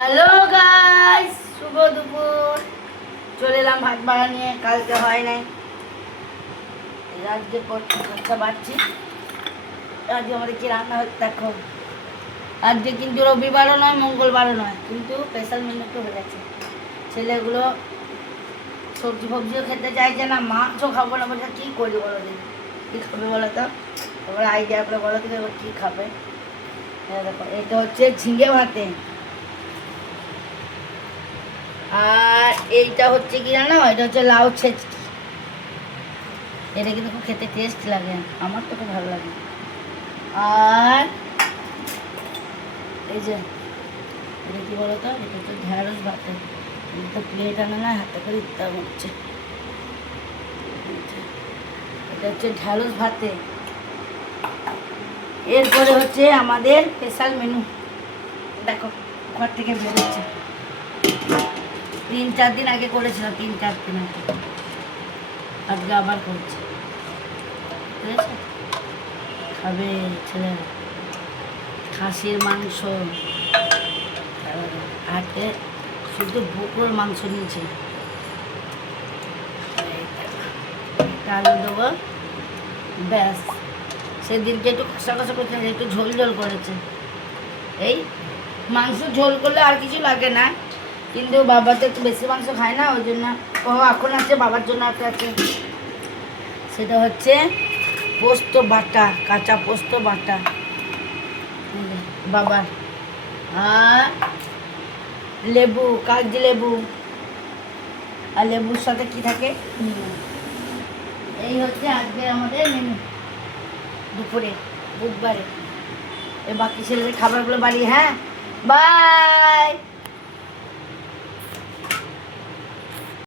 Hello guys, শুভ দুপুর। চলে এলাম ভাত বাড়া নিয়ে, কালকে হয় নাই, আজকে খরচা বাড়ছি। আজকে আমাদের কি রান্না হচ্ছে দেখো। আজকে কিন্তু রবিবারও নয়, মঙ্গলবারও নয়, কিন্তু স্পেশাল মেনু একটু হয়ে গেছে। ছেলেগুলো সবজি ফবজিও খেতে চাইছে না, মাছও খাবো না, বলছে কী করি বলো দিন, কী খাবে বলো তো, এবার আইডিয়া করে বলো তো এবার কী খাবে। দেখো এটা হচ্ছে ঝিঙে ভাতে, আর এইটা হচ্ছে কি জানো, এটা হচ্ছে লাউ ছেচকি। এটা কিন্তু খুব খেতে টেস্ট লাগে, আমার তো খুব ভালো লাগে। আর এই যে এটা কি বলো তো, এটা হচ্ছে ঢ্যাঁড়স ভাতে। তো প্লেট আনে না, হাতে করে দিতে হচ্ছে। এটা হচ্ছে ঢ্যাঁড়স ভাতে। এরপরে হচ্ছে আমাদের স্পেশাল মেনু, দেখো ঘর থেকে বেরোচ্ছে। 3-4 দিন আগে করেছিলাম, 3-4 দিন আগে, আজকে আবার করছে। ঠিক আছে, খাবে ছেলেরা খাসির মাংস, হাতে শুধু বুকোর মাংস নিয়েছে। আলু দেবো, ব্যাস। সেদিনকে একটু কষা কষা করতে, একটু ঝোল ঝোল করেছে। এই মাংস ঝোল করলে আর কিছু লাগে না, কিন্তু বাবা তো একটু বেশি মাংস খায় না, ওই জন্য ও এখন আছে, বাবার জন্য একটা আছে, সেটা হচ্ছে পোস্ত বাটা, কাঁচা পোস্ত বাটা বাবার। আর লেবু, কাগজি লেবু, আর লেবুর সাথে কি থাকে। এই হচ্ছে আজকে আমাদের মেনু দুপুরে, বুধবারে। এ বাকি ছেলেদের খাবারগুলো বাড়ি। হ্যাঁ, বাই।